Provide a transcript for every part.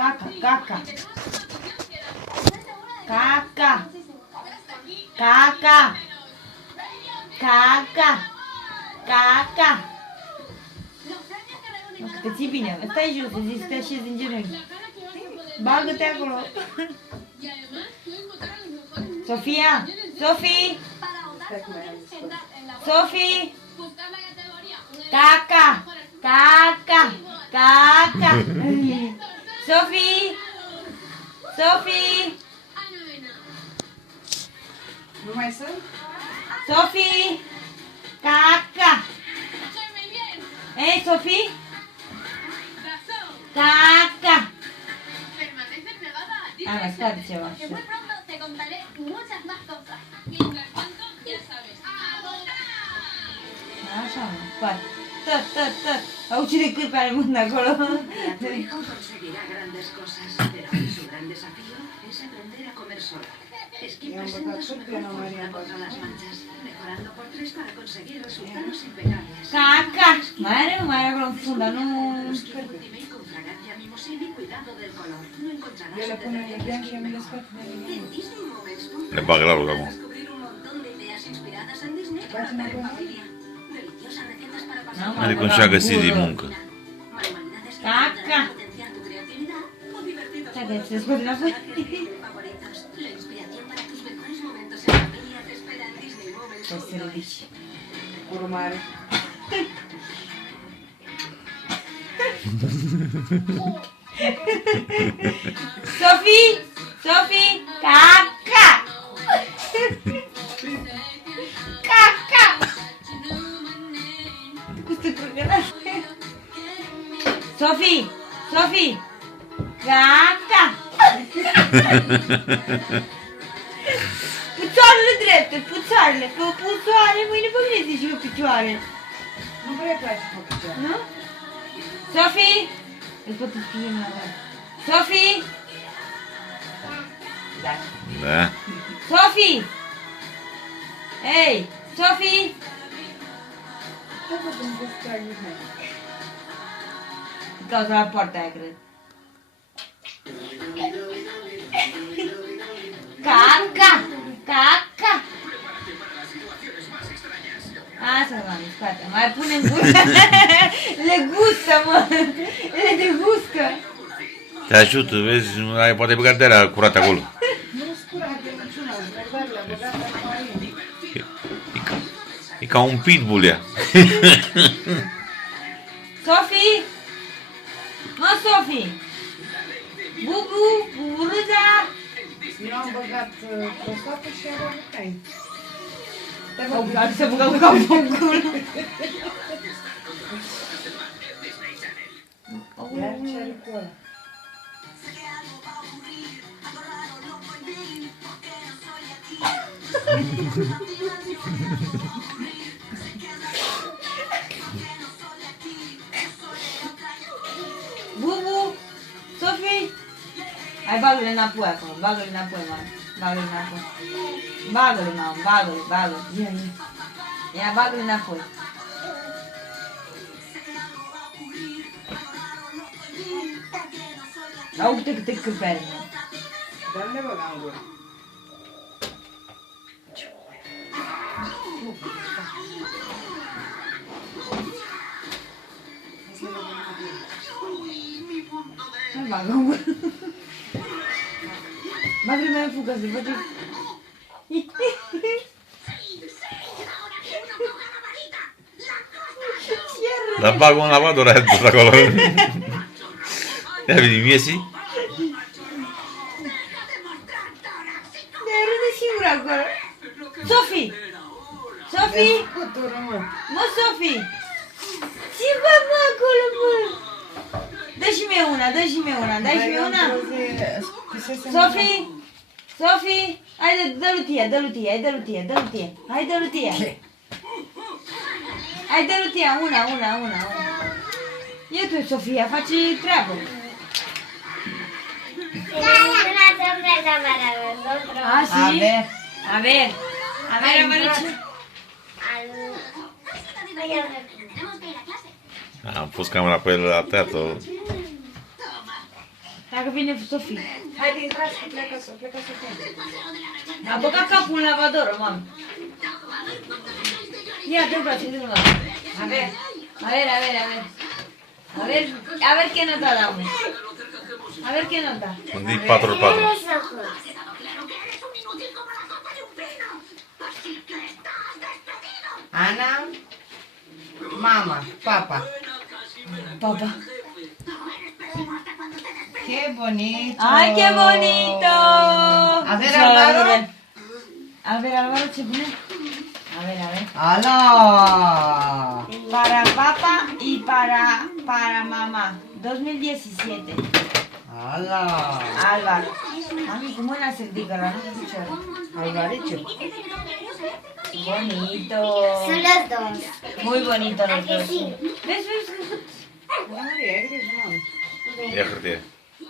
Caca, caca. Caca. Caca. Caca. Caca. Că te ții bine. Stai jos, să te așezi în genunchi. Bagă-te acolo. Sofia! Sofie! Sofie! Caca! Caca! Caca! Sofie! Sofie! Nu mai sunt? Sofie! Caca! Ei, Sofie! Caca! Ah, mai stai ceva așa. Te contaré muchas más cosas. Mientras tanto, ya sabes. Așa, mă, poate. Tot. Au ce de cârpe are mâna acolo. Tu hijo conseguirá grandes cosas, pero su gran desafío es aprender a comer sola. Esquí presenta su mejor fórmula contra las manchas, mejorando por 3 para conseguir resultados impecables. Caca! Mai are acolo în fund, dar nu... Esquí Ultimate con fragancia mimosil y cuidado del color. No encontrarás Eu le un pun în detergente ecran și am descărcat de En mine. Disney Moments. Le bag la rug acum. Descubrir un montón de ideas inspiradas en Disney Faci para hacer en înapoi? familia. Deliciosas recetas para pasar. N-am Adică mai și-a băgat găsit din gură. muncă. Manualidades que Caca. ayudarán a potenciar tu creatividad o divertidos Stai, juegos te scoți înapoi. favoritos. La inspiración para tus mejores momentos en familia te espera en Disney Moments. Trebuie să ridici. Urmare. Sofie! Sofie! Caca! Caca! Cu stâncul Sofie! Sofie! Caca! Picioarele drepte, picioarele, pe picioare, mâine pe mine zici eu picioare. Nu prea place cu picioare. Nu? Sofie! Îl pot scrie în la Sofie! Da. Da. Sofie! Ei! Sofie! Ce putem să stragi mai? Cauza la poarta aia, cred. Caca! Caca! Asta, mami, spate. Mai pune în gură. Le gustă, mă! Le degustă! Te ajută, vezi, ai poate băgat de aia curat acolo. Nu scurate niciuna, dar le-a băgat acolo. E ca un pitbull ea. Sofie! Mă, Sofie! Bubu! Buburuța! Eu am băgat prosoapă și am băgat aici. Au băgat să băgăm capul în gură. Iar ce are cu ăla? Bubu! Sofie! Hai, bagă-le înapoi acolo, bagă-le înapoi, mami. Bagă-le înapoi. Bagă-le, mami, bagă-le, bagă-le. Ia, ia. Ia, bagă-le înapoi. Au, uite câte cârpere, mă. Dar le băgam în gură. Hai, bagă în gură. Bagă-le mai în fugă, să-i face... Dar bag un lavador aia tot acolo. Ia veni Miesi. De râde singur acolo. Sofie! Sofie! Scutură, mă. Mă, Sofie! Ce bă, mă, acolo, mă? Dă și mie una, dă și mie una, dai și mie una. Sofie! Sofie! Hai, dă-l ție, dă-l ție, hai, dă-l ție, dă-l ție. Hai, dă-l ție. Hai, dă-l ție, una. Ia tu, Sofia, faci treabă. Una sorpresa para vosotros. Ah, sí. A ver. A ver, amarillo. Tenemos que ir a clase. Am pus camera pe el la teatru. Dacă vine Sofie. Haide, intrați, că plecă Sofia. A băgat capul în lavadoră, mami. Ia, dă-l brațe, dă-l brațe. A ver qué nos da, dame. A ver qué nos da. Un di 4x4. Ana, mama, papa. Papa. Qué bonito. ¡Ay, qué bonito! A ver, Álvaro. A ver, Álvaro, ¿se pone? A ver. ¡Hala! Para papá y para mamá. 2017. ¡Hala! Álvaro. Mami, ¿cómo era ese dígalo? No se escucha. Alvaricho. Bonito. Son los dos. Muy bonito los dos. Sí. ¿Ves? Maria, e grijă, mami. Ia hârtie.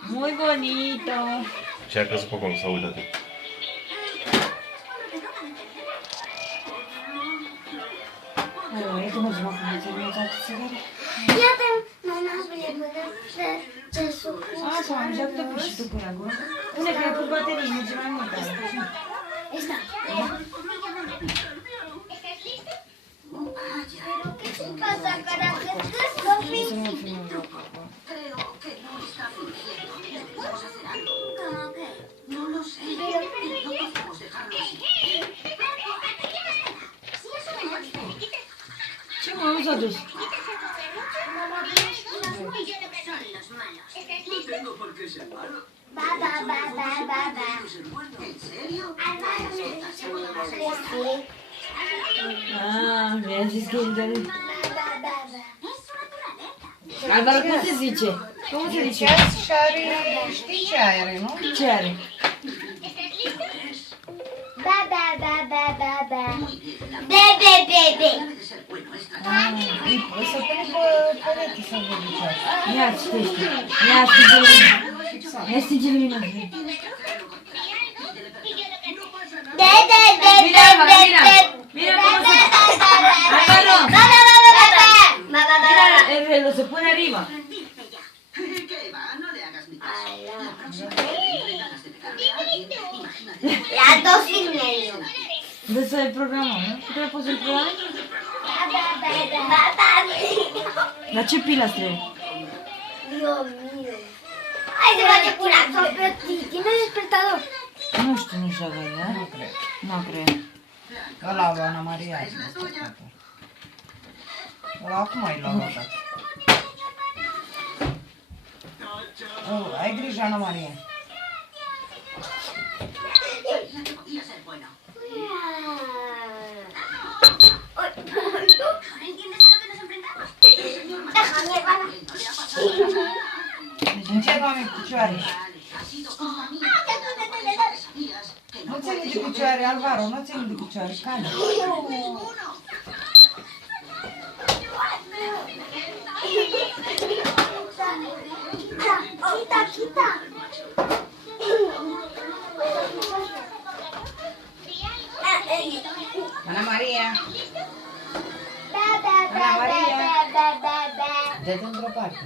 Muy bonito. Încearcă să pe acolo, să uită-te. Ay, ¿cómo se va a poner? ¿Se va a țigare? Я там, мама, de suc. Ah, să am joc tot și tu până acum. Pune că ai pus baterii, merge mai mult. Esta. ¿Qué pasa, carajo? Sofi? Creo que no está funcionando. Necesitamos hacer algo. ¿Cómo que? No lo sé. No podemos dejarlo así. Ce mă, nu s-a dus? Ba, ba, ba, ba, ba, ba. ¿En serio? Sí. Ah, mi-a zis că e de... Ba, ba, ba, ba. Álvaro, cum se zice? Cum se zice? Ziceați și are, știi ce are, nu? Ce are? Ba, ba, ba, ba, ba, ba. Be, be, be, be. O să pune pe perete să vă ziceați. Ia, citește. Ia, stinge lumina. Ia, stinge lumina. De, de, de, Mira, de, Álvaro, de, mira. de. Mira Ba, cómo ba, se... ba, ba, ba, ba. Álvaro. Ba, ba, ba, ba, ba, ba. Ba, ba, ba, ba, ba. Mira, el reloj se pone arriba. ¿Qué va? No le hagas mi caso. La próxima vez que tendré ganas de pegarle a alguien, imagínate. Las 2:30. De eso el programa, ¿no? ¿Tú te pones el programa? Ba, ba, ba, ba, ba, ba. ¿La ce pilas trebuie? Dios mío. Ay, se va a curar. Pero tiene despertador. Nu știu, nu știu dacă e, Nu cred. nu cred. Ăla lui Ana Maria azi, despertator. Ăla acum ai luat odată. Oh, ai grijă, Ana Maria. Podía ser bueno. ¿Entiendes a lo que nos enfrentamos? Déjame, hermana. No le ha pasado nada. Deci încep, mami, picioare. Ha sido culpa mía. Sabías que no Nu ține de picioare, Alvaro, nu ține de picioare, cale. Quita, quita. Ana Maria, Ba, ba, ba, ba, ba, ba, ba, ba. dă-te într-o parte.